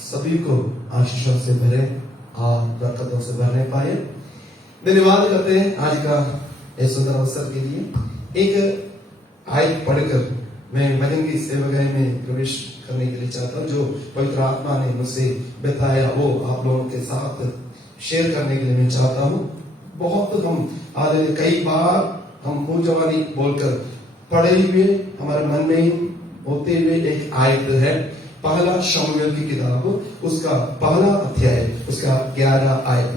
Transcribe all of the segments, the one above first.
सभी को आशीषों से भरे और बरकतों से भरने पाए। धन्यवाद करते हैं आज का इस सुंदर अवसर के लिए। एक आयत पढ़कर मैं भजन की सेवागाह में प्रवेश करने के लिए चाहता हूँ। जो पवित्र आत्मा ने मुझसे बताया वो आप लोगों के साथ शेयर करने के लिए मैं चाहता हूँ। बहुत हम आज कई बार हम पूर्वजवानी बोलकर पढ़े हुए हमारे मन में होते हुए एक आयत है, पहला शमूएल की किताब उसका पहला अध्याय उसका 11 आयत।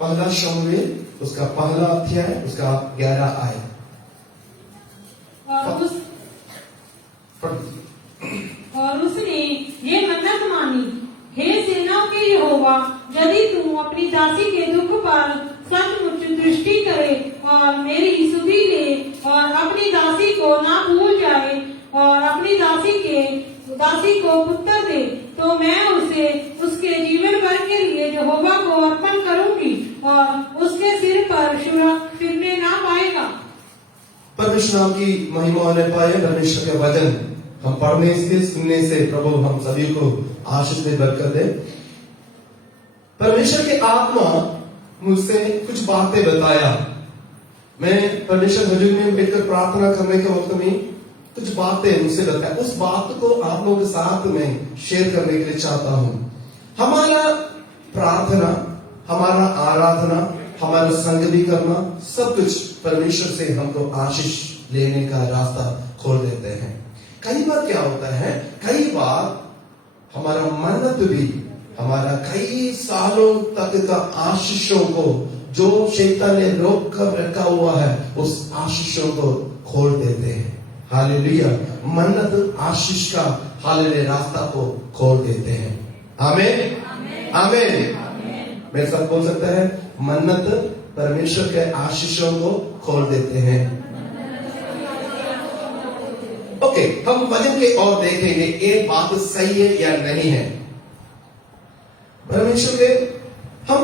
पहला शमूएल उसका पहला अध्याय उसका 11 आयत। और उसने ये मन्नत मानी, हे सेनाओं के यहोवा, यदि तू अपनी दासी के दुख पर सचमुच दृष्टि करे और मेरी सुधि ले और अपनी दासी को ना भूल जाए और अपनी दासी को पुत्र दे, तो मैं उसे उसके जीवन भर के लिए यहोवा को अर्पण करूंगी और उसके सिर पर फिरने ना पाएगा। परमेश्वर नाम की महिमा होने पाए। परमेश्वर के वचन हम पढ़ने से सुनने से प्रभु हम सभी को आशीष दे, बरकत दे। परमेश्वर की आत्मा मुझसे कुछ बातें बताया। मैं परमेश्वर हजूर में बैठकर प्रार्थना करने के वक्त में कुछ बातें मुझसे बताया। उस बात को आप लोगों के साथ में शेयर करने के लिए चाहता हूँ। हमारा प्रार्थना, हमारा आराधना, हमारा संग भी करना, सब कुछ परमेश्वर से हमको आशीष लेने का रास्ता खोल देते हैं। कई बार क्या होता है, कई बार हमारा मन्नत भी हमारा कई सालों तक का आशीषों को जो शैतान ने रोक कर रखा हुआ है उस आशीषों को खोल देते हैं। हालेलुया। मन्नत आशीष का हालेलुया रास्ता को खोल देते हैं। आमीन आमीन। मैं सब बोल सकता है, मन्नत परमेश्वर के आशीषों को खोल देते हैं। ओके, हम वचन के और देखेंगे ये बात सही है या नहीं है। परमेश्वर का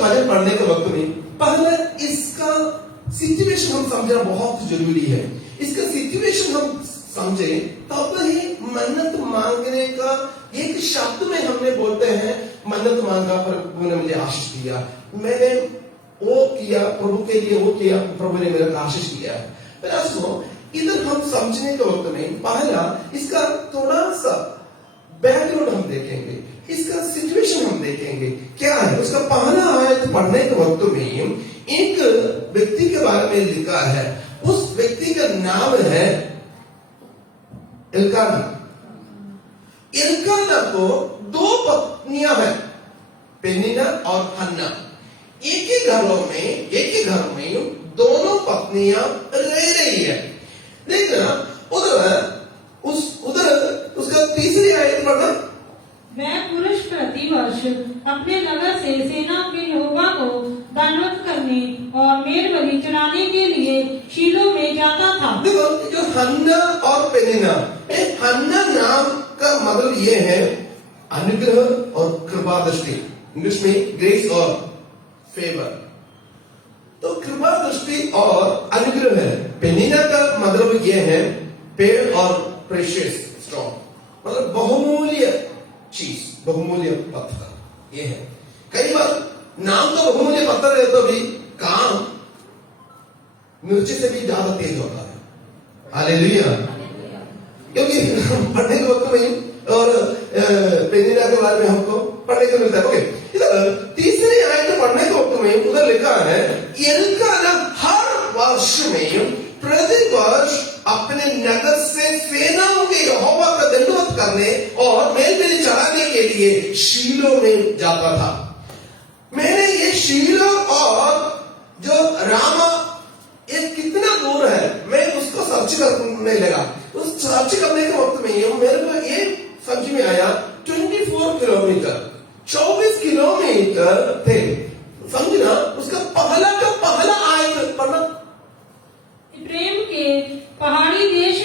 वचन पढ़ने के वक्त में पहले इसका सिचुएशन हम समझना बहुत जरूरी है। इसका सिचुएशन हम समझे तब ही मन्नत मांगने का एक शब्द में हमने बोलते हैं, मन्नत मांगा प्रभु ने मुझे आशीष दिया, मैंने वो किया प्रभु के लिए, वो किया प्रभु ने मेरे को आशीष दिया। इधर हम समझने के वक्त में पहला इसका थोड़ा सा बैकग्राउंड हम देखेंगे, इसका सिचुएशन हम देखेंगे क्या है। उसका पहला आयत पढ़ने के वक्त में एक व्यक्ति के बारे में लिखा है। उस व्यक्ति का नाम है एल्काना। एल्काना को 2 पत्नियां हैं, पेनिना और हन्ना। एक ही घर में दोनों पत्नियां रह रही है। देखना उधर उसका तीसरी आयत पढ़ना। मैं पुरुष प्रति वर्ष अपने नगर से सेनाओं के यहोवा को दंडवत करने और मेल बलि चढ़ाने के लिए शीलो में जाता था। देखो जो हन्ना और पेनिना, हन्ना नाम का मतलब ये है अनुग्रह और कृपा दृष्टि, इंग्लिश में ग्रेस और फेवर। तो कृपा दृष्टि और अनुग्रह है। पेनिना का मतलब ये है पेड़ और प्रेशियस स्टोन, मतलब बहुमूल्य चीज, बहुमूल्य पत्थर ये है। कई बार नाम तो बहुमूल्य पत्थर है तो भी काम मिर्ची से भी ज्यादा तेज होता है। हालेलुया। क्योंकि पढ़ने के वक्त में और पेनिना के बारे में हमको पढ़ने को मिलता है। ओके, इधर तीसरी आयत पढ़ने के वक्त में उधर लिखा है, एल्काना हर वर्ष में प्रति वर्ष अपने नगर से सेनाओं के यहोवा का दंडवत करने और मेलबलि चढ़ाने के लिए शीलो में जाता था। मैंने ये शीलो और जो रामा ये कितना दूर है मैं उसको सर्च करने लगा। उस सर्च करने के वक्त में मेरे को ये समझ में आया 24 किलोमीटर, 24 किलोमीटर थे। समझना, उसका पहला आयत पढ़ना। प्रेम के पहाड़ी देश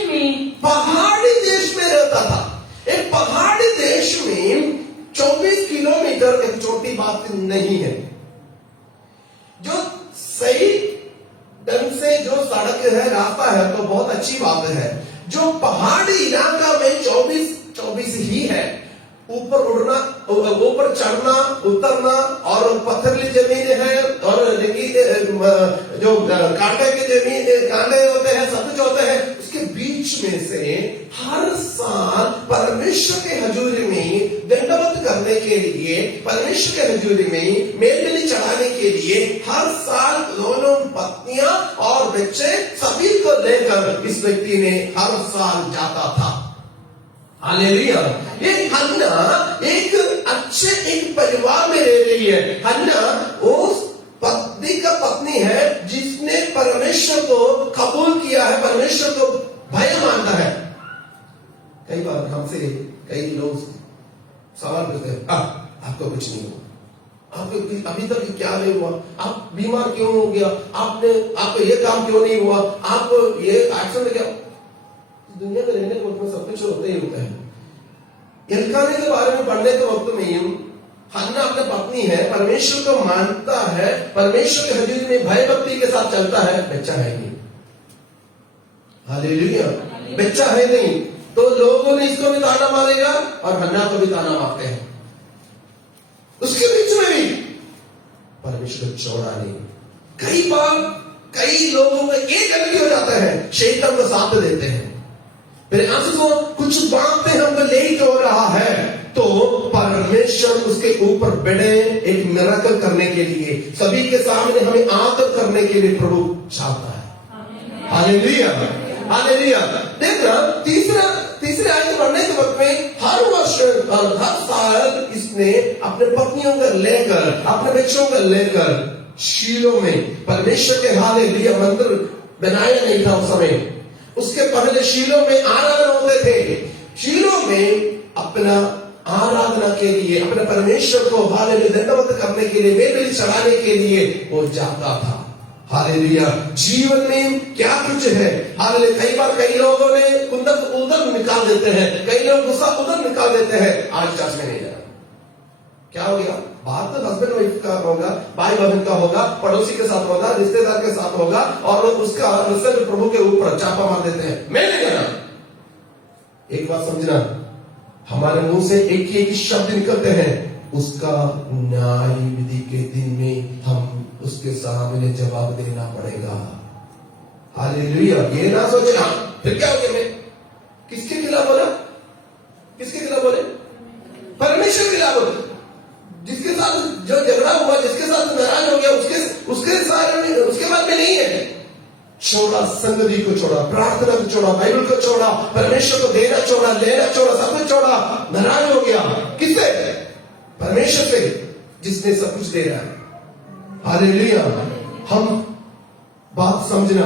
में रहता था। एक पहाड़ी देश में 24 किलोमीटर एक छोटी बात नहीं है। जो सही ढंग से जो सड़क है, रास्ता है तो बहुत अच्छी बात है। जो पहाड़ी इलाका में 24 ही है, ऊपर उड़ना, ऊपर चढ़ना, उतरना, और पत्थरीली जमीन है और जो कांटे के जमीन, कांटे होते हैं, सब कुछ होते हैं, उसके बीच में से हर साल परमेश्वर के हजूरी में दंडवत करने के लिए, परमेश्वर के हजूरी में मेलबलि चढ़ाने के लिए हर साल दोनों पत्नियां और बच्चे सभी को लेकर इस व्यक्ति ने हर साल जाता था। हालेलुया। ये हन्ना एक अच्छे एक परिवार में रह रही है। हन्ना उस पत्नी का पत्नी है जिसने परमेश्वर को कबूल किया है, परमेश्वर को भय मानता है। कई बार हमसे कई लोग सवाल पूछते हैं, आपको कुछ नहीं हुआ, आपको अभी तक क्या नहीं हुआ, आप बीमार क्यों हो गया, आपको ये काम क्यों नहीं हुआ, आप ये एक्सीडेंट क्या। दुनिया में रहने के वक्त में सब कुछ होता ही होता है। एल्काना के बारे में पढ़ने के वक्त में हन्ना अपने पत्नी है, परमेश्वर को मानता है, परमेश्वर के हजूरी में भय भक्ति के साथ चलता है, बच्चा है नहीं। हालेलुया। बच्चा है नहीं तो लोगों ने इसको भी ताना मारेगा और हन्ना को भी ताना मारते हैं। उसके बीच में भी परमेश्वर छोड़ा नहीं। कई बार कई लोगों में एक गलती हो जाता है, शैतान को साथ देते हैं। मेरे आंसू को कुछ बात पे हमको लेट हो रहा है तो परमेश्वर उसके ऊपर बढ़े एक मिरेकल करने के लिए, सभी के सामने हमें आदर करने के लिए प्रभु चाहता है। Hallelujah, hallelujah. देखना तीसरे आयत पढ़ने के वक्त में हर वर्ष हर साल इसने अपने पत्नियों को लेकर, अपने बच्चों को लेकर शीलो में, परमेश्वर के हालेलुया मंदिर बनाया नहीं था उस समय, उसके पहले शीलो में आराधना होते थे। शीलो में अपना आराधना के लिए, अपने परमेश्वर को हालेलुया दंडवत करने के लिए, मेलबलि चढ़ाने के लिए वो जाता था। हालेलुया। जीवन में क्या कुछ है, हालेलुया। कई बार कई लोगों ने कुंदक उधर निकाल देते हैं, कई लोग गुस्सा उधर निकाल देते हैं, आज चर्च में नहीं जाना। क्या हो गया? बात तो हस्बैंड वाइफ का होगा, भाई बहन का होगा, पड़ोसी के साथ होगा, रिश्तेदार के साथ होगा, और लोग उसका रिश्ते प्रभु के ऊपर चापा मार देते हैं, मैं नहीं जाना। एक बात समझना, हमारे मुंह से एक ही शब्द निकलते हैं, उसका न्याय विधि के दिन में हम उसके सामने जवाब देना पड़ेगा। हालेलुया। ये ना सोचना फिर क्या हो गया, मैं किसके खिलाफ बोला, किसके खिलाफ बोले, परमेश्वर के खिलाफ बोले। जिसके साथ जो झगड़ा हुआ, जिसके साथ नाराज हो गया, उसके बाद में नहीं है। छोड़ा, संगति को छोड़ा, प्रार्थना को छोड़ा, बाइबल को छोड़ा, परमेश्वर को देना छोड़ा, लेना छोड़ा, सब कुछ छोड़ा, नाराज हो गया। किससे? परमेश्वर से, जिसने सब कुछ दे रहा है। हालेलुया। हम बात समझना,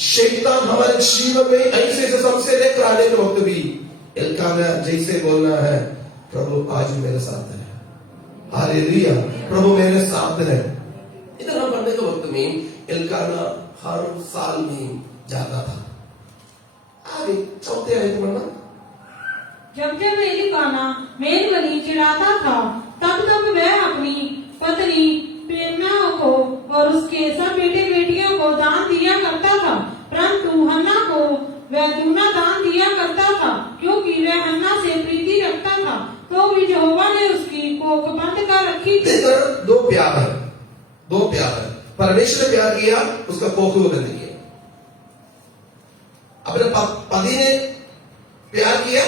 शैतान हमारे जीवन में ऐसे समस्या लेकर आने के वक्त भी एल्काना जैसे बोलना है, प्रभु आज मेरे साथ है। हालेलुया। प्रभु मेरे साथ है। इधर हम पढ़ने के वक्त में एल्काना हर साल में जाता था। आगे चौथे आयत पढ़ना। जब एलिकाना मेलबलि चढ़ाता था तब वह अपनी पत्नी पेन्ना को और उसके सब बेटे बेटियों को दान दिया करता था, परंतु हन्ना को वह दूना दान दिया करता था, क्योंकि वह हन्ना से प्रीति रखता था। तो भी यहोवा ने उसकी कोख बंद कर रखी थी। दो प्यार है, दो प्यार है। परमेश्वर ने प्यार किया, उसका कोख बंद किया। अपने पति ने प्यार किया,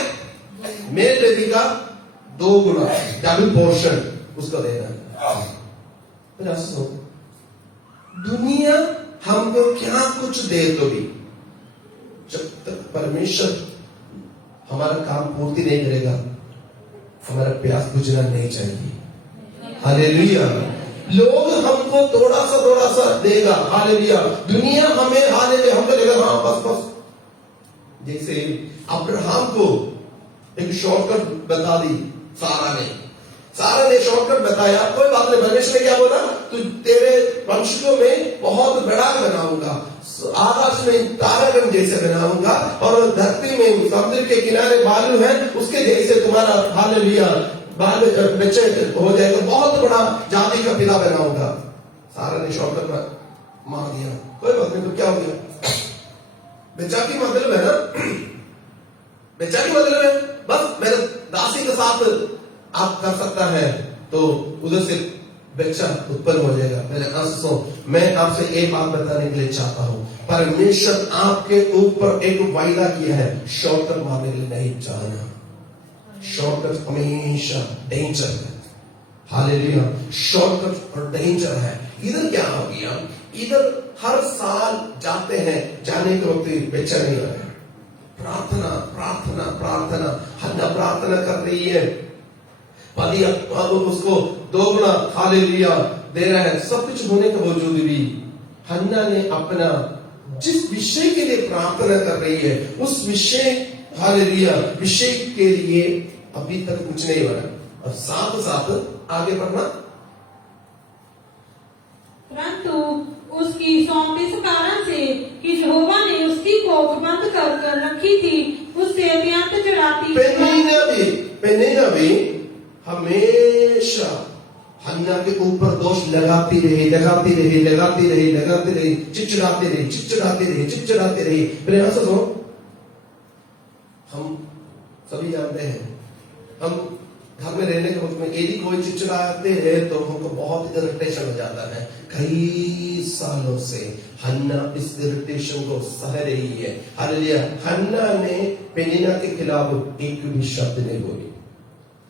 मेलबलि का 2 गुना डबल पोर्शन उसको देना है। दुनिया हमको क्या कुछ दे तो भी, जब तक परमेश्वर हमारा काम पूर्ति नहीं करेगा, हमारा प्यास बुझना नहीं चाहिए। हालेलुया। लोग हमको थोड़ा सा देगा, हालेलुया। दुनिया हमें हालेलुया, हमको देगा हाँ बस। जैसे अब्राहम को एक शॉर्टकट बता दी सारा ने शॉर्टकट बताया, कोई बात नहीं। परमेश्वर ने क्या बोला, तू तेरे वंश को मैं बहुत बड़ा बनाऊंगा, आकाश में तारागण जैसे बनाऊंगा, और धरती में समुद्र के किनारे बालू है उसके जैसे तुम्हारा हालेलुया बाल बच्चे हो जाएगा, बहुत बड़ा जाति का पिता बनाऊंगा। सारा ने शॉर्टकट मार दिया, कोई बात नहीं। तो क्या हो गया? बच्चा की मतलब है ना, बच्चा की मतलब है बस मेरे दासी के साथ आप कर सकता है तो उधर से बच्चा उत्पन्न हो जाएगा। मेरे आंसू मैं आपसे एक बात बताने के लिए चाहता हूं, परमेश्वर आपके ऊपर एक वायदा किया है, शॉर्टकट मारने के लिए नहीं चाहना। शॉर्टकट हमेशा डेंजर है। हालेलुया, शॉर्टकट और डेंजर है। इधर क्या हो गया, इधर हर साल जाते हैं, जाने के वक्त बेचा नहीं हो रहा। प्रार्थना प्रार्थना प्रार्थना, हन्ना प्रार्थना कर रही है, पति अब उसको दोगुना हालेलुया दे रहा है। सब कुछ होने के बावजूद भी हन्ना ने अपना जिस विषय के लिए प्रार्थना कर रही है, उस विषय हालेलुया विषय के लिए अभी तक कुछ नहीं बना। और साथ साथ आगे बढ़ना, परंतु उसकी सौंप इस कारण से कि यहोवा ने उसकी कोख बंद कर रखी थी, उससे अत्यंत चिढ़ाती। पेनिन्ना भी हमेशा हन्ना के ऊपर दोष लगाती रही, चिड़चिड़ाती रही। मेरे सुनो, हम सभी जानते हैं, हम घर में रहने के वक्त में यदि कोई चिड़चिड़ाते हैं तो हमको बहुत इरिटेशन हो जाता है। कई सालों से हन्ना इस इरिटेशन को सह रही है। हालेलुया, हन्ना ने पेनिन्ना के खिलाफ एक भी शब्द नहीं बोली।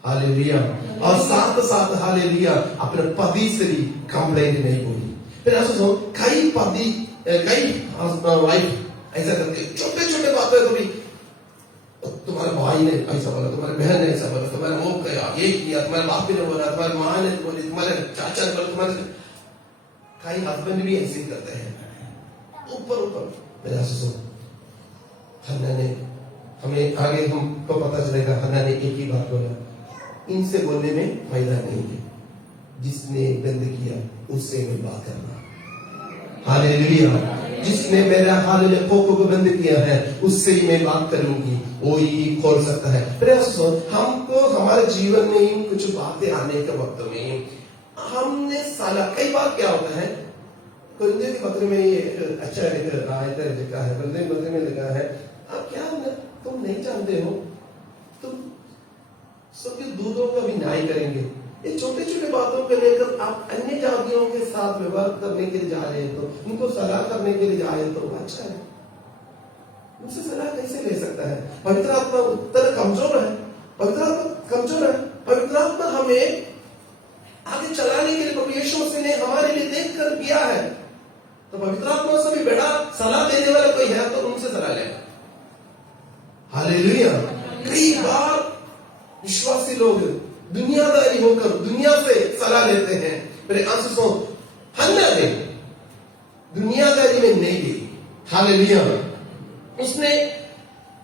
हालेलुया, और साथ साथ हालेलुया अपने पति से भी कंप्लेंट नहीं बोली। फिर ऐसा सुनो, कई पति कई वाइफ ऐसा करते, छोटे छोटे बातें तो भी तुम्हारे भाई ने ऐसा बोला, तुम्हारे बहन ने ऐसा बोला, तुम्हारे मुंह गया ये किया, तुम्हारे बाप ने बोला, तुम्हारी माँ ने बोली, तुम्हारे चाचा ने बोला, तुम्हारे कई हस्बैंड भी ऐसे ही करते हैं, ऊपर ऊपर। मेरा सुनो, हन्ना ने हमें आगे हमको पता चलेगा, हन्ना ने एक ही बात बोला, इनसे बोलने में फायदा नहीं है, जिसने बंद किया उससे मैं बात करना। हालेलुया, जिसने मेरा हालेलुया कोख को बंद किया है उससे ही मैं बात करूंगी, वो ही खोल सकता है। हमको हमारे जीवन में कुछ बातें आने के वक्त में हमने साला कई बार क्या होता है, कुंदे के पत्र में ये अच्छा एक आयत लिखा है, कुंदे के पत्र में लिखा है, आप क्या तुम नहीं जानते हो, तुम सबके दूधों का भी न्याय करेंगे। ये छोटे छोटे बातों को लेकर आप अन्य जातियों के साथ व्यवहार करने के लिए जा रहे हैं, तो उनको सलाह करने के लिए जा रहे हैं, तो अच्छा है, उनसे सलाह कैसे ले सकता है? पवित्र आत्मा उत्तर कमजोर है, पवित्र आत्मा कमजोर है। पवित्र आत्मा हमें आगे चलाने के लिए प्रभु यीशु मसीह ने हमारे लिए देख कर किया है, तो पवित्र आत्मा से भी बड़ा सलाह देने वाला कोई है तो उनसे सलाह लेगा। हालेलुया, कई बार विश्वासी लोग दुनियादारी होकर दुनिया से सलाह लेते हैं। मेरे आंसू सुनो, हन्ना ने दुनियादारी में नहीं दी। हालेलुया, उसने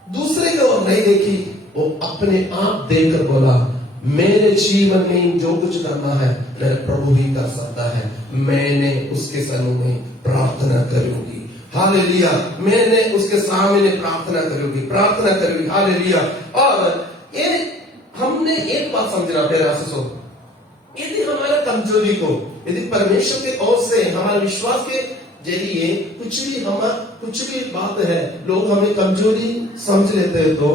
दूसरे की ओर नहीं देखी, वो अपने आप देखकर बोला, मेरे जीवन में जो कुछ करना है मेरा प्रभु ही कर सकता है, मैंने उसके सामने में प्रार्थना करूंगी। हालेलुया, मैंने उसके सामने प्रार्थना करूंगी। हालेलुया, और ये हमने एक बात समझना, फिर आंसू, यदि हमारा कमजोरी को, यदि परमेश्वर की ओर से हमारे विश्वास के जरिए कुछ भी बात है, लोग हमें कमजोरी समझ लेते हैं, तो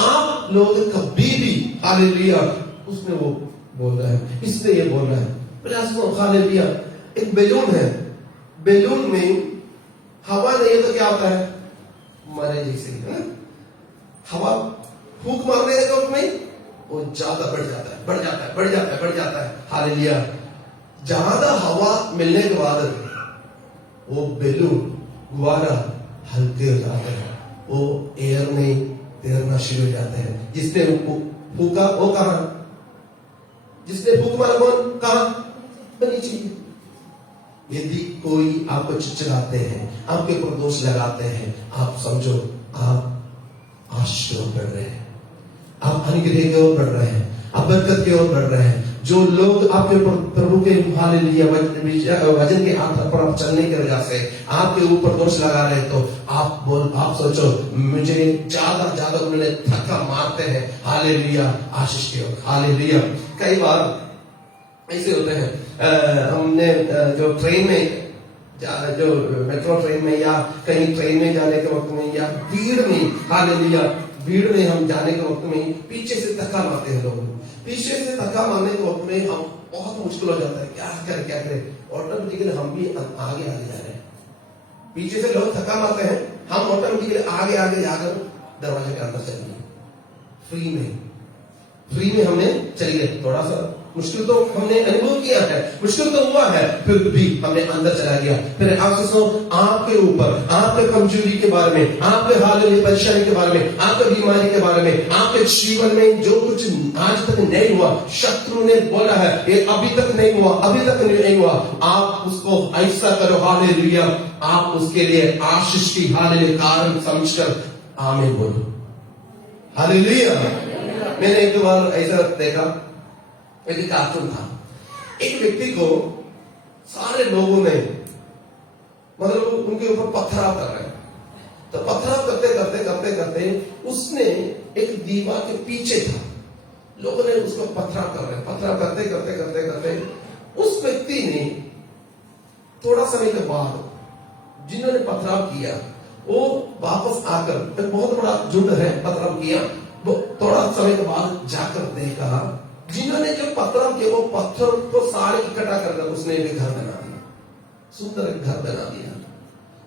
आप लोग कभी भी हालेलुया उसने वो बोल रहा है, इसने ये बोल रहा है। हालेलुया, एक बैलून है, बैलून में हवा नहीं है तो क्या होता है, मरे जैसे है ना? हवा फूंक मारने के वक्त में वो ज्यादा बढ़ जाता है। हालेलुया, ज्यादा हवा मिलने के बाद वो बैलून गुब्बारा हल्के हो जाते हैं, वो एयर में तैरना शुरू हो जाते हैं। जिसने फूका वो कहा, जिसने फूक मारा कौन, कहा नीचे। यदि कोई आपको चिढ़ाते हैं, आपके ऊपर दोष लगाते हैं, आप समझो आप आशीष की ओर बढ़ रहे हैं, आप अनुग्रह की ओर बढ़ रहे हैं, आप बरकत की ओर बढ़ रहे हैं। जो लोग आपके ऊपर प्रभु के हालेलुया वचन के आधार पर आप चलने की वजह से आपके ऊपर दोष लगा रहे, तो आप सोचो, मुझे ज्यादा उन्होंने धक्का मारते हैं। हालेलुया, आशीष की ओर। हालेलुया, कई बार ऐसे होते हैं, हमने जो ट्रेन में, जो मेट्रो ट्रेन में या कहीं ट्रेन में जाने के वक्त में या भीड़ में, हालेलुया भीड़ में हम जाने के वक्त में पीछे से धक्का मारते हैं लोग। पीछे से धक्का मारने के वक्त में हम बहुत मुश्किल हो जाता है, क्या करें। ऑटोमेटिकली हम भी आगे जा रहे हैं। पीछे से लोग धक्का मारते हैं, हम ऑटोमेटिकली आगे जाकर दरवाजे के अंदर चलेंगे। फ्री में हमने चले गए। थोड़ा सा मुश्किल तो हमने अनुभव किया है, मुश्किल तो हुआ है, फिर भी हमने अंदर चला गया। फिर आपके ऊपर, आपके कमजोरी के बारे में, आपके हाल में परेशानी के बारे में, आपके बीमारी के बारे में, आपके जीवन में जो कुछ आज तक नहीं हुआ, शत्रु ने बोला है ये अभी तक नहीं हुआ, आप उसको ऐसा करो, हालेलुया, आप उसके लिए आशीष की हालेलुया कारण समझकर आमीन बोलो, हालेलुया। मैंने एक बार ऐसा देखा, एक कार्टून था, एक व्यक्ति को सारे लोगों ने मतलब उनके ऊपर पथराव कर रहे हैं। तो पथराव करते उसने एक दीवार के पीछे था, लोगों ने उसको पथराव कर रहे हैं। पथराव करते उस व्यक्ति ने थोड़ा समय के बाद जिन्होंने पथराव किया वो वापस आकर, एक बहुत बड़ा झुंड है, पथराव किया, वो थोड़ा समय के बाद जाकर देखा जिन्होंने जो पत्थर किया वो पत्थर को सारे इकट्ठा कर उसने एक घर बना दिया, सुंदर एक घर बना दिया।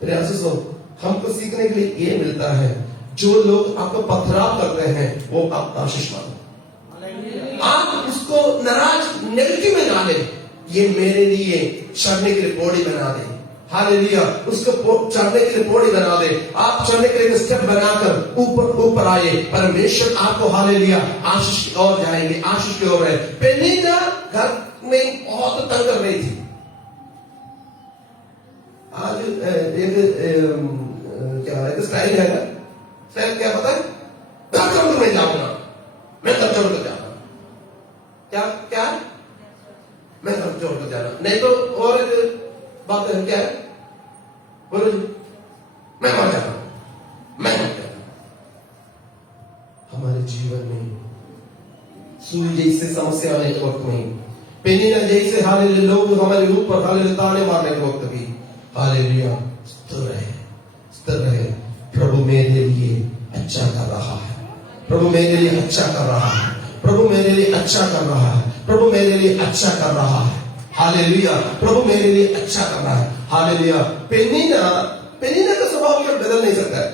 प्रयासों हमको सीखने के लिए ये मिलता है, जो लोग आपको पथराव करते हैं वो आप आशीष मानो, आप उसको नाराज नेगेटिव में ना ले, ये मेरे लिए चढ़ने के लिए पौड़ी बना दे, हालेलुया, उसको चढ़ने के लिए पौड़ी बना दे। आप चढ़ने के लिए स्टेप बनाकर ऊपर आए, परमेश्वर आपको हालेलुया आशीष की ओर जाएंगे, आशीष की ओर है। पेनिन्ना घर में बहुत तंग कर रही थी। आज एक स्टाइल है ना, स्टाइल क्या पता है, कल्चर में जाऊंगा, मैं कल्चर में जाऊंगा, क्या मैं कल्चर में जाना नहीं तो और बात है क्या है, बोलो जी, मैं मर जाता हूं। हमारे जीवन में सूर्य जैसे समस्या आने के वक्त में, पेनिन्ना जैसे हालेलुया लोग हमारे ऊपर हालेलुया ताने मारने के वक्त भी, हालेलुया स्थिर रहे। प्रभु मेरे लिए अच्छा कर रहा है, प्रभु मेरे लिए अच्छा कर रहा है, प्रभु मेरे लिए अच्छा कर रहा है, प्रभु मेरे लिए अच्छा कर रहा है, हालेलुया, प्रभु मेरे लिए अच्छा कर रहा है, हालेलुया। पेनिन्ना का स्वभाव क्या बदल नहीं सकता है।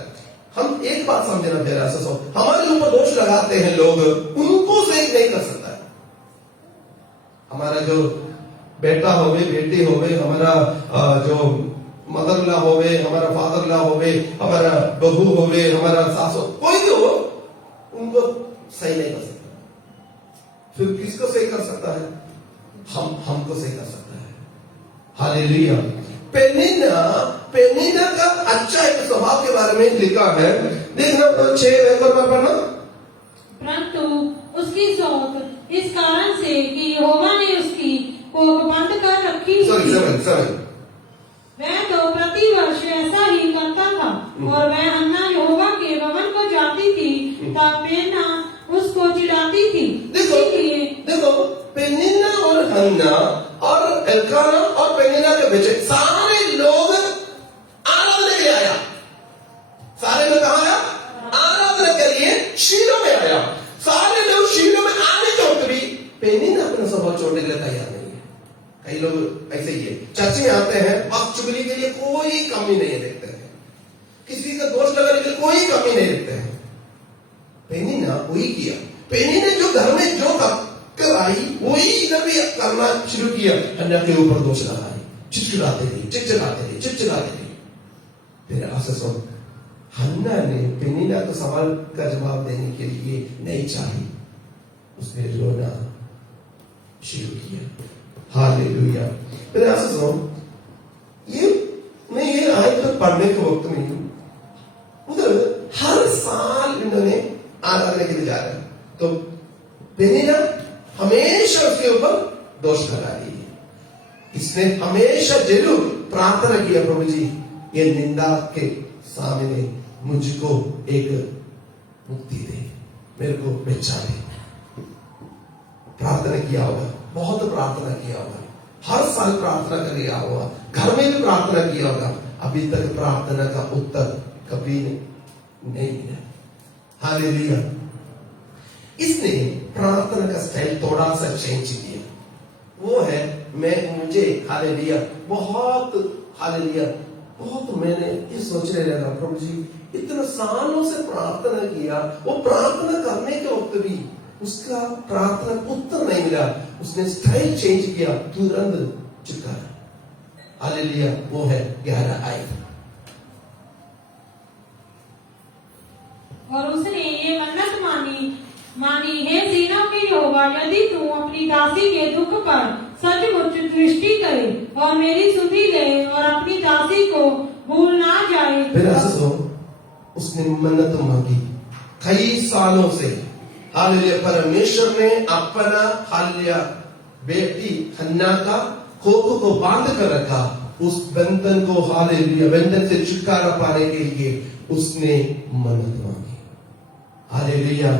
हम एक बात समझना प्यारा सा, हमारे ऊपर दोष लगाते हैं लोग, उनको सही नहीं कर सकता है। हमारा जो बेटा होवे, बेटी होवे, हमारा जो मदर ला होवे, हमारा फादर ला होवे, हमारा बहू होवे, हमारा सासू, कोई भी हो, उनको सही नहीं कर सकता। फिर किसको सही कर सकता है? हमको सही कर सकता है, हालेलुया। पेनिन्ना का अच्छा एक स्वभाव के बारे में लिखा है, देखना 6 एक बार पढ़ना। परंतु उसकी सोच इस कारण से कि यहोवा ने उसकी कोख बंद कर रखी थी। 7 वह तो प्रति वर्ष ऐसा ही करता था, और वह हन्ना यहोवा के भवन को जाती थी, तब पेनिन्ना उसको चिढ़ाती थी। देखो पेनिन्ना और हन्ना और एल्काना और पेनिन्ना के बच्चे सारे लोग आराधना के लिए आया, सारे लोग कहां आया? आराधना के लिए शीलो में आया। सारे लोग शीलो में आने के वक्त भी पेनिन्ना अपना स्वभाव छोड़ने के लिए तैयार नहीं है। कई लोग ऐसे ही है, चर्च में आते हैं, बस चुगली के लिए कोई कमी नहीं देखते हैं, किसी का दोष लगाने के लिए कोई कमी नहीं देखते हैं। पेनिन्ना वही किया, पेनिन्ना जो घर में जो कर आई वही इधर भी करना शुरू किया, हन्ना के ऊपर दोष लगाई, चिड़चिड़ाते रही। फिर आशा सुन, हन्ना ने पेनिन्ना को सवाल का जवाब देने के लिए नहीं चाही, उसने रोना शुरू किया, हालेलुया। फिर आशा सुन, मैं ये आयत को पढ़ने के वक्त में उधर हर साल इन्होंने आराधना के लिए जा रहे हैं, तो पेनिन्ना हमेशा उसके ऊपर दोष लगा रही है। इसने हमेशा जरूर प्रार्थना किया, प्रभु जी ये निंदा के सामने मुझको एक मुक्ति दे, मेरे को बचा दे। प्रार्थना किया होगा, बहुत प्रार्थना किया होगा, हर साल प्रार्थना कर लिया होगा, घर में भी प्रार्थना किया होगा, अभी तक प्रार्थना का उत्तर कभी नहीं मिला, हालेलुया। इसने प्रार्थना का स्टाइल थोड़ा सा चेंज किया। वो है मुझे हालेलुया बहुत मैंने ये सोचने लगा, प्रभु जी इतना सालों से प्रार्थना किया, वो प्रार्थना करने के वक्त भी उसका प्रार्थना उत्तर नहीं मिला। उसने स्टाइल चेंज किया, तुरंत चुका। हालेलुया, वो है 11 आयत। और उसने ये मन्नत मानी, हे सेनाओं के यहोवा, यदि तू अपनी दासी के दुख पर सचमुच दृष्टि करे और मेरी सुधि ले और अपनी दासी को भूल ना जाए। फिर उसने मन्नत मांगी कई सालों से। हालेलुया, परमेश्वर ने अपना हालेलुया बेटी हन्ना का कोख को बांध कर रखा। उस बंधन को हालेलुया बंधन से छुटकारा पाने के लिए उसने मन्नत मांगी। हालेलुया,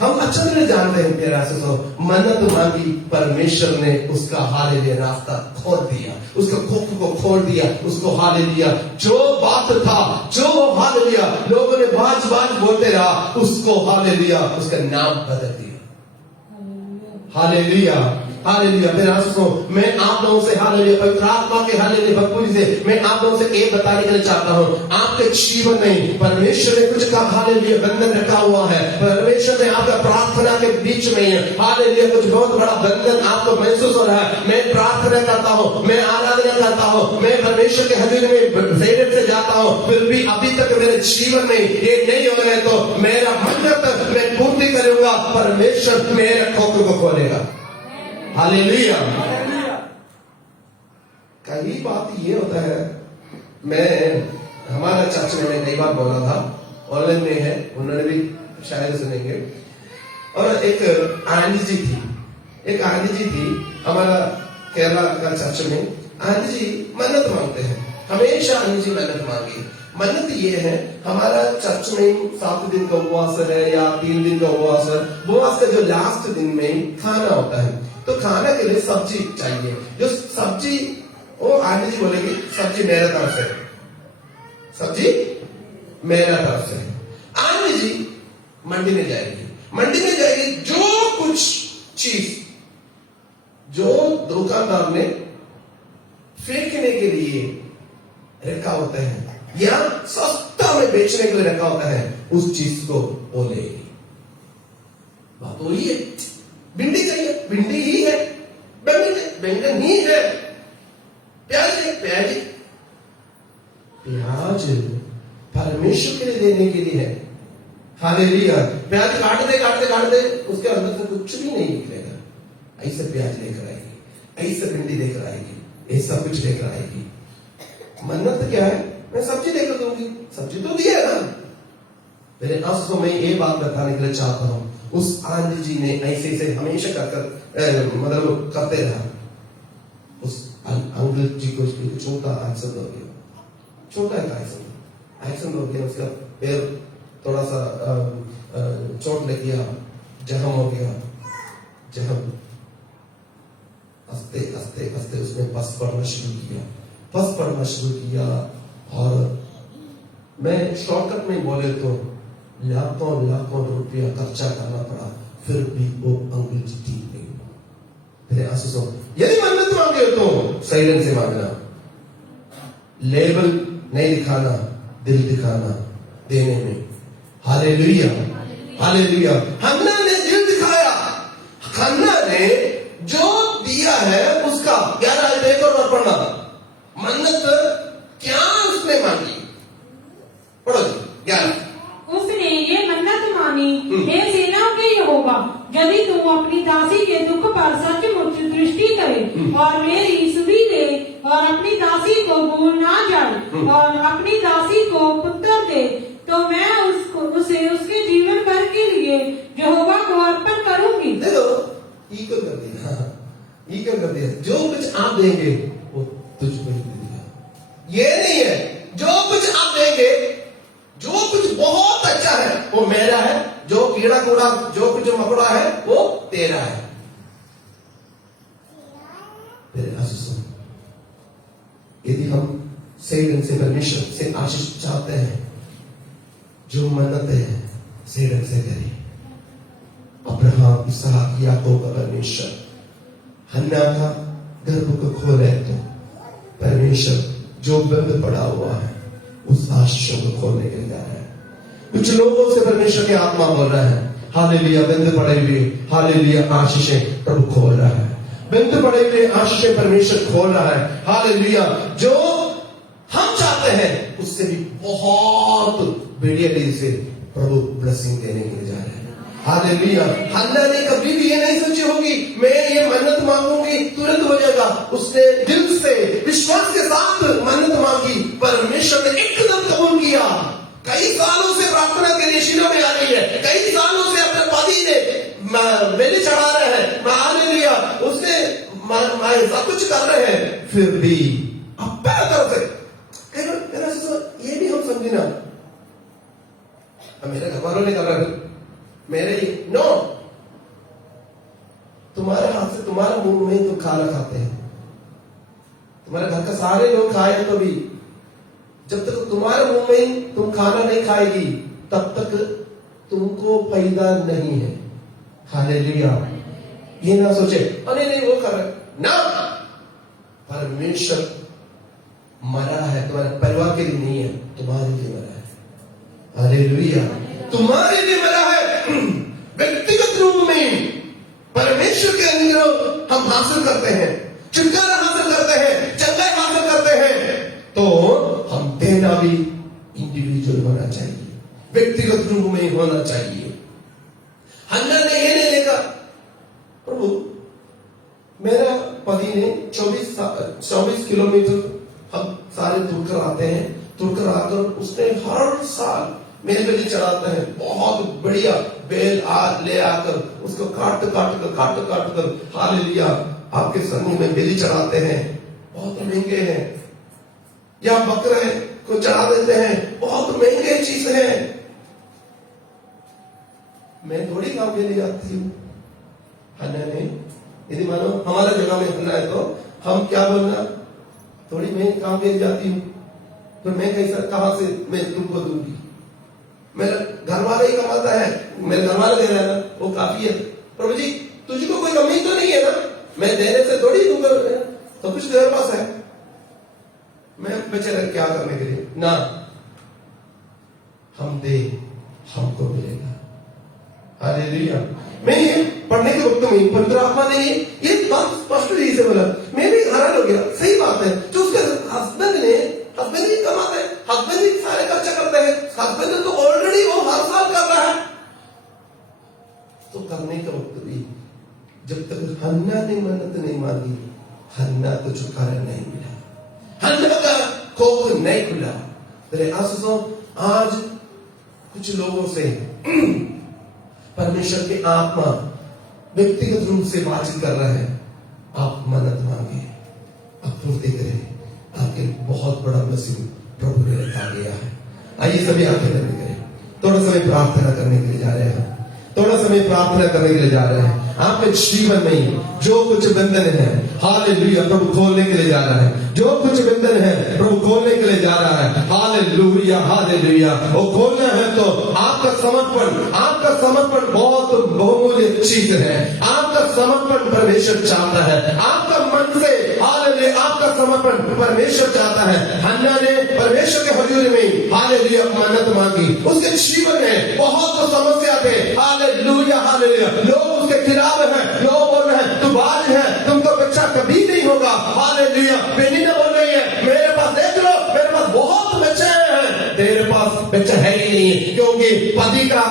हम अच्छा तरह जानते हैं प्यारा सो मन्नत मांगी, परमेश्वर ने उसका हालेलुया रास्ता खोल दिया, उसका कोख को खोल दिया, उसको हालेलुया जो बात था, जो हालेलुया लोगों ने बाज बोलते रहा, उसको हालेलुया उसका नाम बदल दिया। Hallelujah hallelujah. मेरे आंसू मैं आप लोगों से हालेलुया पवित्र आत्मा के हालेलुया भक्ति से मैं आप लोगों से एक बताने के लिए चाहता हूँ, आपके जीवन में परमेश्वर ने कुछ का हालेलुया बंधन रखा हुआ है। परमेश्वर ने आपका प्रार्थना के बीच में हालेलुया कुछ बहुत बड़ा बंधन आपको महसूस हो रहा है। मैं प्रार्थना करता हूँ, मैं आराधना करता हूँ, मैं परमेश्वर के हजूरी में धैर्य से जाता हूँ, फिर भी अभी तक मेरे जीवन में ये नहीं हो रहा है, तो मेरा मन्नत मैं पूर्ति करूंगा, परमेश्वर मेरे कोख को खोलेगा। हालेलुया। कई बात ये होता है, मैं हमारा चर्च में कई बार बोला था, ऑनलाइन में है, उन्होंने भी शायद सुनेंगे। और एक आंटी जी थी हमारा केरला का चर्च में। आंटी जी मन्नत मांगते हैं, हमेशा आंटी जी मन्नत मांगी। मन्नत ये है, हमारा चर्च में 7 दिन का उपवास है या 3 दिन का उपवास है। उपवास का जो लास्ट दिन में खाना होता है, तो खाने के लिए सब्जी चाहिए। जो सब्जी वो आंटी जी बोलेगी सब्जी मेरे तरफ से, सब्जी मेरा तरफ से। आंटी जी मंडी में जाएगी, जो कुछ चीज जो दुकानदार ने फेंकने के लिए रखा होता है या सस्ता में बेचने के लिए रखा होता है, उस चीज को वो लेगी। बात वही है, भिंडी चाहिए, भिंडी ही है, बैंगन ही है, प्याज परमेश्वर के लिए देने के लिए है। हालेलुया। प्याज काटते उसके अंदर से कुछ भी नहीं निकलेगा। ऐसे प्याज लेकर आएगी, ऐसे भिंडी लेकर आएगी, ये सब कुछ लेकर आएगी। मन्नत क्या है? मैं सब्जी लेकर दूंगी, सब्जी तो दिया ना। मेरे आंसू में ये बात बताने के लिए चाहता हूँ, उस आंटी जी ने ऐसे हमेशा मतलब करते रहा। उस अंकल जी को छोटा एक्सीडेंट हो गया, उसका पैर थोड़ा सा चोट लग गया, जख्म हो गया। हंसते उसने पस पढ़ना शुरू किया और मैं शॉर्टकट में बोले तो लाखों रुपया खर्चा करना पड़ा, फिर भी वो अंकल जी ठीक नहीं हुआ। मेरे आंसू सो, यदि मन्नत मांगे तो साइलेंस से मांगना, लेबल नहीं दिखाना, दिल दिखाना देने में। हालेलुया। हन्ना ने दिल दिखाया, हन्ना ने जो दिया है उसका 11 देखो और पढ़ना। मन्नत क्या उसने मांगी, पढ़ो जी। 11 उसने ये मन्नत मानी, हे सेनाओं के यहोवा, यदि तू अपनी दासी के दुख पर सचमुच दृष्टि करे और मेरी सुधि ले और अपनी दासी को भूल ना जाए और अपनी दासी को पुत्र दे, तो मैं उसे उसके जीवन भर के लिए यहोवा को अर्पण करूंगी। देखो, इक्वल कर दिया। जो कुछ आप देंगे वो तुझको ही देगा। ये नहीं है जो कुछ आप देंगे, जो कुछ बहुत अच्छा है वो मेरा है, जो कीड़ा कूड़ा जो कुछ मकोड़ा है वो तेरा है। यदि हम सही ढंग से परमेश्वर से आशीष चाहते हैं, जो मन्नत है सही ढंग से करें, इसहाक याकूब का परमेश्वर हन्ना का गर्भ को खोले तो परमेश्वर जो बंद पड़ा हुआ है उस आशीषों को खोलने के लिए जा रहा है। कुछ लोगों से परमेश्वर की आत्मा बोल रहा है, हालेलुया, बंद पड़े हुए हालेलुया आशीषें प्रभु खोल रहा है, बंद पड़े हुए आशीषें परमेश्वर खोल रहा है, हालेलुया। जो हम चाहते हैं उससे भी बहुत बढ़िया रीति से प्रभु ब्लेसिंग देने के लिए जा रहे हैं, हालेलुया। हन्ना ने कभी भी ये नहीं सोची होगी मैं ये मन्नत मांगूंगी तुरंत हो जाएगा। उसने दिल से विश्वास के साथ मन्नत मांगी, परमेश्वर ने एकदम कबूल किया। कई सालों से प्रार्थना के लिए शिलो में आ रही है, कई सालों से अपने पति ने बलि चढ़ा रहे हैं, हालेलुया, उसने सब कुछ कर रहे हैं, फिर भी अब तरफ से ये भी हम समझे ना, मेरे घर वालों ने कर रहा है, मेरे नो, तुम्हारे हाथ से तुम्हारे मुंह में तुम खाना खाते हैं, तुम्हारे घर का सारे लोग खाए तो भी जब तक तुम्हारे मुंह में तुम खाना नहीं खाएगी तब तक तुमको फायदा नहीं है, हालेलुया। ये ना सोचे अरे नहीं वो कर रहे ना, परमेश्वर मरा है तुम्हारे परिवार के लिए नहीं है, तुम्हारे लिए मरा है, हालेलुया, तुम्हारे लिए मरा है। व्यक्तिगत रूप में परमेश्वर के अनुग्रह हम हासिल करते हैं, छुटकारा हासिल करते हैं, चंगाई हासिल करते हैं, तो हम देना भी इंडिविजुअल होना चाहिए, व्यक्तिगत रूप में होना चाहिए। हन्ना ने ये नहीं देखा प्रभु मेरा पति ने 24 किलोमीटर हम सारे तुरकर आते हैं, तुरकर आकर उसने हर साल मेरे बलि चढ़ाते हैं, बहुत बढ़िया बेल ले आकर उसको काट कर हालेलुया आपके समूह में बलि चढ़ाते हैं, बहुत महंगे हैं, या बकरे को चढ़ा देते हैं, बहुत महंगे चीज है। मैं थोड़ी काम के लिए जाती हूँ, हन्ना ने यदि मानो हमारा जगह में हन्ना है तो हम क्या बोलना, थोड़ी मैं काम के लिए जाती हूँ तो मैं कैसा कहां से मैं तुमको दूंगी, मेरा घर वाला ही कमाता है, मेरे घर वाला दे रहा है ना, वो काफी है। प्रभु जी तुझको कोई कमी तो नहीं है ना, मैं देने से थोड़ी दूंगा, तो कुछ तेरे पास है, मैं बेचारा क्या करने के लिए ना, हम दे हमको मिलेगा, हालेलुया। मैं ये पढ़ने के वक्त में पवित्र आत्मा ने ये बात स्पष्ट रीति से बोला, मैं भी हैरान हो गया, सही बात है। जो उसके हस्बैंड भी कमाते हैं, हस्बैंड भी सारे खर्चा करते हैं, हस्बैंड ने तो ऑलरेडी वो हर साल कर रहा है, तो करने के वक्त भी जब तक हन्ना ने मन्नत नहीं मांगी, हन्ना को छुटकारा नहीं मिला, हन्ना का कोख नहीं खुला। तेरे आशीषों आज कुछ लोगों से परमेश्वर की आत्मा व्यक्तिगत रूप से बातचीत कर रहा है, आप मन्नत मांगे, आप पूर्ति करें, आपके बहुत बड़ा ब्लेसिंग प्रभु ने रखा गया है। आइए सभी आंखें बंद करें, थोड़ा समय प्रार्थना करने के लिए जा रहे हैं, थोड़ा समय प्रार्थना करने के लिए जा रहे हैं। आपके जीवन में जो कुछ बंधन है, हालेलुया, प्रभु खोलने के लिए जा रहा है, जो कुछ बंधन है प्रभु खोलने के लिए जा रहा है, हालेलुया हालेलुया। वो खोलना है तो आपका समर्पण बहुत बहुमूल्य चीज है, आपका समर्पण परमेश्वर चाहता है, आपका मन से हालेलुया आपका समर्पण परमेश्वर चाहता है। हन्ना ने परमेश्वर के हजूरी में हालेलुया मन्नत मांगी, उसके जीवन में बहुत समस्या थे, हालेलुया हालेलुया, लोग उसके खिलाफ हैं, लोग बोल रहे हैं तू बाज है, तुमको बच्चा कभी नहीं होगा, हालेलुया। बेनीना बोल रही है मेरे पास देख लो, मेरे पास बहुत बच्चे हैं, तेरे पास बच्चा है ही नहीं, क्योंकि पति का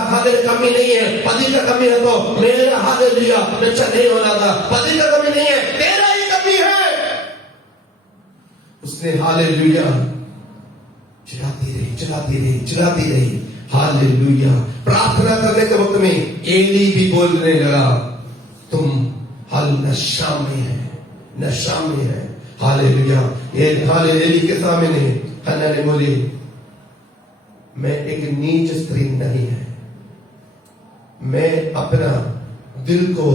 कमी नहीं है, पति का कमी है तो मेरा हालेलुया बच्चा नहीं होना था, पति का कमी नहीं है, तेरा ही कमी है। उसने हालेलुया चिल्लाती रही हालेलुया। प्रार्थना करने के वक्त में एली भी बोलने लगा, तुम नशा में है, हालेलुया। एली के सामने हन्ना ने बोली, मैं एक नीच स्त्री नहीं है, मैं अपना दिल को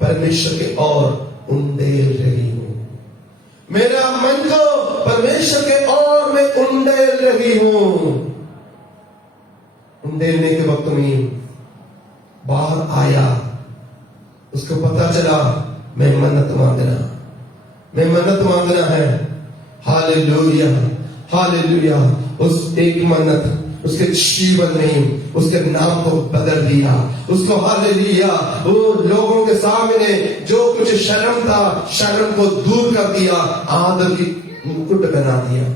परमेश्वर के ओर उंडेल रही हूं, मेरा मन को परमेश्वर के ओर मैं उंडेल रही हूं। उंडेलने के वक्त में बाहर आया उसको पता चला मैं मन्नत मांगना है। Hallelujah, hallelujah. उस एक मन्नत उसके जीवन में उसके नाम को बदल दिया। उसको हालेलुया वो लोगों के सामने जो कुछ शर्म था, शर्म को दूर कर दिया, आदर की मुकुट बना दिया।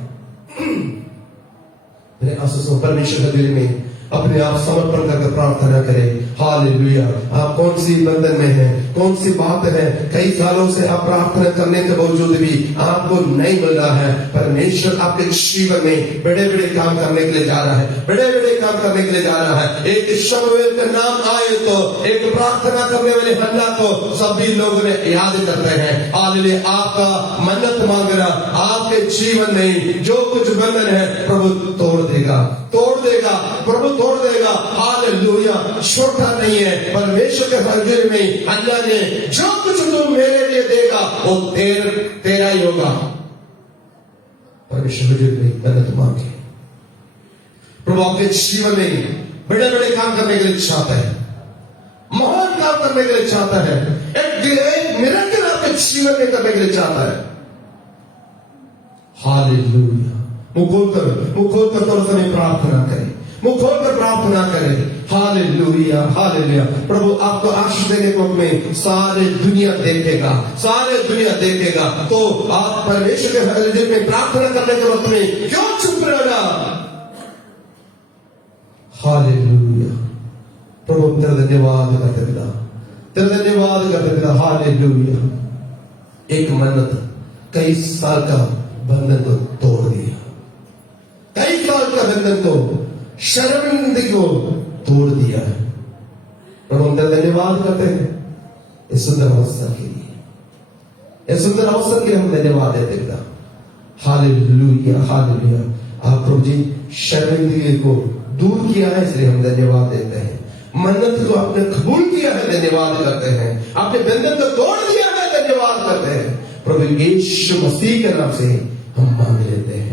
मेरे आंसू परमेश्वर के दिल में अपने आप समर्पण करके प्रार्थना करें। हालेलुया। आप कौन सी बंधन में हैं, कौन सी बात है, कई सालों से आप प्रार्थना करने के बावजूद भी आपको नहीं मिल रहा है। परमेश्वर आपके जीवन में बड़े बड़े काम करने के लिए जा रहा है, बड़े बड़े काम करने के लिए जा रहा है। एक शमूएल का नाम आए तो एक प्रार्थना करने वाले हन्ना को सभी लोग याद करते हैं। हालेलुया। आपका मन्नत मांगना आपके जीवन में जो कुछ बंधन है प्रभु तोड़ देगा, तोड़ देगा, प्रभु तोड़ देगा। हालेलुया। छोटा नहीं है परमेश्वर के हजूर में अल्लाह ने जो कुछ तू मेरे लिए देगा वो तेरा ही होगा। परमेश्वर हजूर में मन्नत मांगे। प्रभु आपके जीवन में बड़े बड़े काम करने के लिए चाहता है, महान काम करने के लिए चाहता है, एक मिरेकल आपके जीवन में करने के लिए चाहता है। हालेलुया। मुंह खोलकर थोड़ा सा प्रार्थना करें, मुंह खोलकर प्रार्थना करें। Hallelujah, hallelujah. प्रभु आपको आशीष देने को में सारे दुनिया देखेगा, सारे दुनिया देखेगा। तो आप परमेश्वर के हजूर में प्रार्थना करने के वक्त में क्यों चुप रहना। हालेलुया। प्रभु तेरा धन्यवाद करते पिता, तेरा धन्यवाद करते पिता। हालेलुया। एक मन्नत कई साल का बंधन को तोड़ दिया, कई साल का बंधन को, शर्मिंदगी को तोड़ दिया है। प्रभु हम तेरा धन्यवाद करते हैं इस सुंदर अवसर के लिए, इस सुंदर अवसर के लिए हम धन्यवाद देते पिता। Hallelujah, hallelujah. आप प्रभु जी शर्मिंदगी को दूर किया है इसलिए हम धन्यवाद देते हैं। मन्नत को आपने कबूल किया है, धन्यवाद करते हैं। आपने बंधन को तोड़ दिया है, धन्यवाद करते हैं। प्रभु यीशु मसीह के नाम से हम मांग लेते हैं।